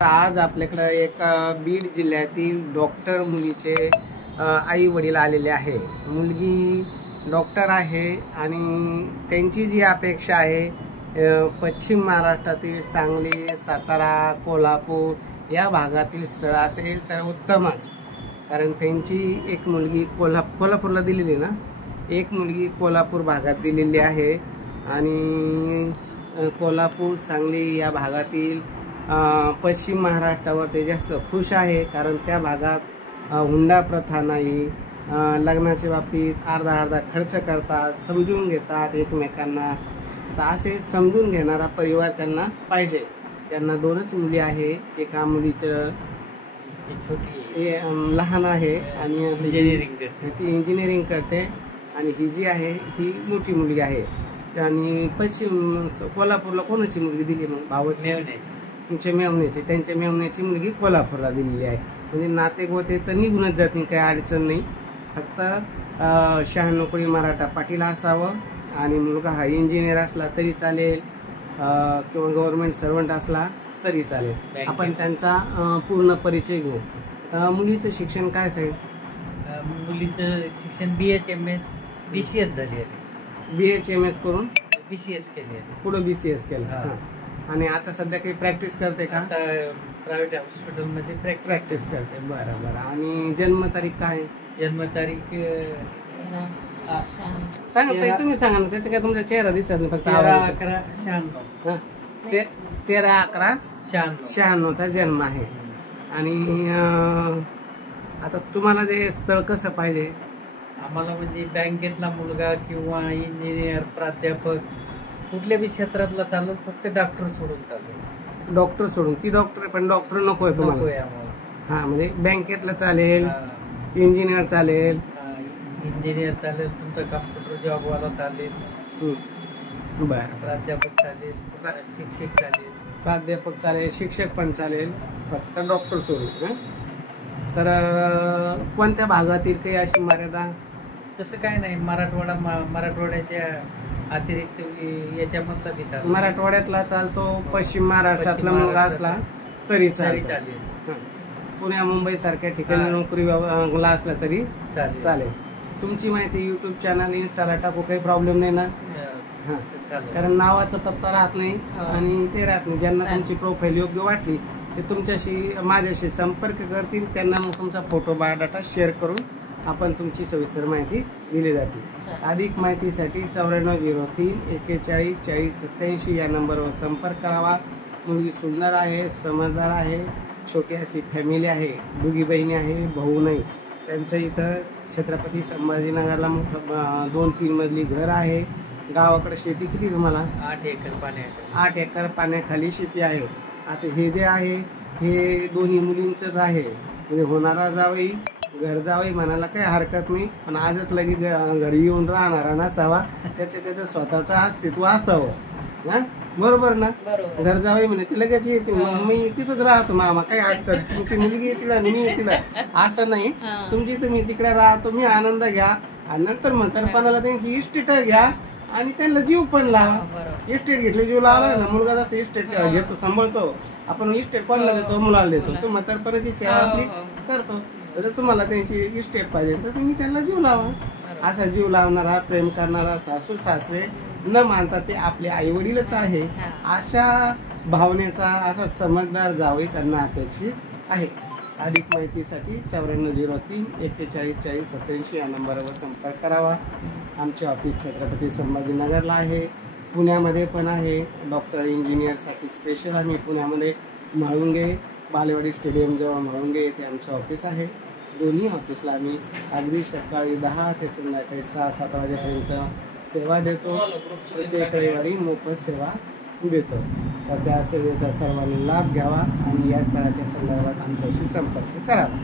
आज आपल्याकडे एक बीड जिल्ह्यातील डॉक्टर मुलीचे आई वडील आलेले आहे। मुलगी डॉक्टर आहे आणि त्यांची जी अपेक्षा आहे पश्चिम महाराष्ट्रातील सांगली, सातारा, कोल्हापूर या भागातील स्थळ असेल तर उत्तमच। कारण त्यांची एक मुलगी कोल्हापूरला दिलेली ना, एक मुलगी कोल्हापूर भागात दिलेली आहे आणि कोल्हापूर, सांगली या भागातील पश्चिम महाराष्ट्रावर ते जास्त खुश आहे। कारण त्या भागात हुंडा प्रथा नाही, लग्नाच्या बाबतीत अर्धा खर्च करतात, समजून घेतात एकमेकांना। तर असे समजून घेणारा परिवार त्यांना पाहिजे। त्यांना दोनच मुली आहे, एका मुलीचं लहान आहे आणि ती इंजिनिअरिंग करते आणि ही जी आहे ही मोठी मुलगी आहे। आणि पश्चिम कोल्हापूरला कोणाची मुलगी दिली मग? भावाची, तुमच्या मेवण्याची, त्यांच्या मेवण्याची मुलगी कोल्हापूरला दिलेली आहे। म्हणजे नाते गोते तर निघूनच जातील, काही अडचण नाही। फक्त 96 कोळी मराठा पाटील असावं आणि मुलगा हा इंजिनियर असला तरी चालेल किंवा गव्हर्नमेंट सर्वंट असला तरी चालेल। आपण त्यांचा पूर्ण परिचय घेऊ। तर मुलीचं शिक्षण काय साहेब? मुलीचं शिक्षण BHMS BCS झाली आहे। BHMS करून BCS केली आहे, पुढे BCS केलं आणि आता सध्या काही प्रॅक्टिस करते का? आता प्रायव्हेट हॉस्पिटलमध्ये प्रॅक्टिस करते। बरं बरं। आणि जन्मतारीख काय? जन्मतारीख सांगा, तुम्ही सांगा ना, त्याचा काय तुमचा चेहरा दिसत नाही, फक्त 13/11/96 13/11/96 जन्म आहे। आणि आता तुम्हाला जे स्थळ कसं पाहिजे? आम्हाला म्हणजे बँकेतला मुलगा किंवा इंजिनियर, प्राध्यापक कुठल्या बी क्षेत्रातला चालू, फक्त डॉक्टर सोडून चालू। डॉक्टर सोडून? ती डॉक्टर पण डॉक्टर नकोय तुम्हाला? हा, म्हणजे बँकेतला चालेल, इंजिनियर चालेल, इंजिनियर चालेल, तुमचा कॉम्प्युटर जॉबवाला चालेल, बरं, प्राध्यापक चालेल, शिक्षक चालेल, प्राध्यापक चालेल, शिक्षक पण चालेल, फक्त डॉक्टर सोडून। तर कोणत्या भागातील काही अशी मर्यादा? तसं काय नाही, मराठवाड्याच्या अतिरिक्त याच्यामधला बी चालतो। मराठवाड्यातला चालतो, पश्चिम महाराष्ट्रातला मुलगा असला तरी चालेल, पुण्या मुंबई सारख्या ठिकाणी नोकरीला असला तरी चालेल। तुमची माहिती युट्यूब चॅनल, इन्स्टाला टाकू, काही प्रॉब्लेम नाही ना? कारण नावाचा पत्ता राहत नाही आणि ते राहत नाही। ज्यांना तुमची प्रोफाईल योग्य वाटली ते तुमच्याशी माझ्याशी संपर्क करतील, त्यांना मग तुमचा फोटो, बायोडाटा शेअर करून आपण तुमची सविस्तर माहिती दिली जाते। अधिक माहितीसाठी 9403 41 40 87 या नंबरवर संपर्क करावा। मुलगी सुंदर आहे, समजदार आहे, छोटी अशी फॅमिली आहे, दोघी बहिणी आहे, भाऊ नाही। त्यांचं इथं छत्रपती संभाजीनगरला 2-3 मजली घर आहे। गावाकडे शेती किती तुम्हाला? 8 एकर पाण्याखाली। 8 एकर पाण्याखाली शेती आहे। आता हे जे आहे हे दोन्ही मुलींचंच आहे, म्हणजे होणारा जावई, घर जावई म्हणायला काही हरकत नाही, पण आजच लगेच घरी येऊन राहणारा नसावा, त्याचं स्वतःचं अस्तित्व असावं। बरोबर ना? घर जावई म्हणे ते लगेच येते, मी तिथंच राहतो मामा, काही अडचण, तुमची मुलगी येतील आणि मी येतील असं नाही। तुम्ही तिकडे राहा, तुम्ही आनंद घ्या आणि नंतर म्हातारपणाला त्यांची इस्टेट घ्या आणि त्यांना जीव पण लावा। इस्टेट घेतली, जीव लावला ना, मुलगा जसं इस्टेट घेतो, सांभाळतो, आपण इस्टेट कोणाला देतो? मुलाला देतो। तो म्हातारपणाची सेवा आपली करतो। जर तुम्हाला त्यांची इस्टेट पाहिजे तर तुम्ही त्यांना जीव लावा। असा जीव लावणारा, प्रेम करणारा सासू सासरे न मानता ते आपले आई वडीलच आहे, अशा भावनेचा असा समजदार जावई त्यांना अपेक्षित आहे। अधिक माहितीसाठी 9403 41 40 87 या नंबरवर संपर्क करावा। आमचे ऑफिस छत्रपती संभाजीनगरला आहे, पुण्यामध्ये पण आहे। डॉक्टर इंजिनियरसाठी स्पेशल आम्ही पुण्यामध्ये म्हाळुंगे, बालेवाडी स्टेडियम जवळ म्हाळुंगे येथे आमचं ऑफिस आहे। दोन्ही ऑफिसला आम्ही अगदी सकाळी 10 ते संध्याकाळी 6-7 वाजेपर्यंत सेवा देतो। प्रत्येक रविवारी मोफत सेवा देतो। तर त्या सेवेचा सर्वांनी लाभ घ्यावा आणि या स्थळाच्या संदर्भात आमच्याशी संपर्क करावा।